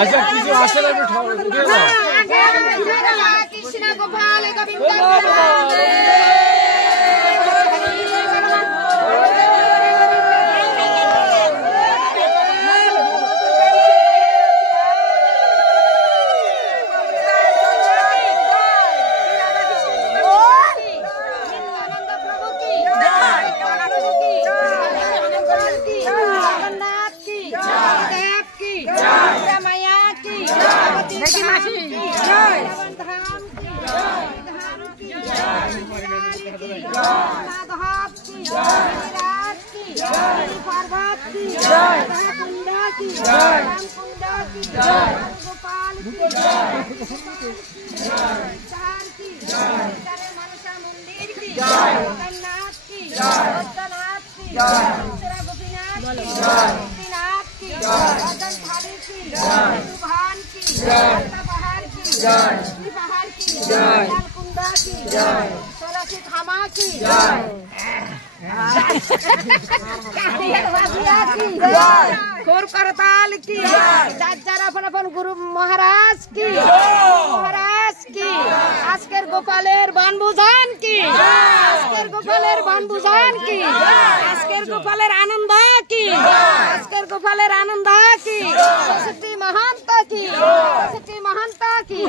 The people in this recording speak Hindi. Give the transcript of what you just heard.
আচ্ছা কিছু আসে না কৃষ্ণ গোপাল करताल की अपन गुरु महाराज की आजकेर गोपालेर बनबुझान की आजकेर गोपालेर बनबुझान की आजकेर गोपालेर आनंद की आजकेर गोपालेर आनंद की सरस्वती महंत की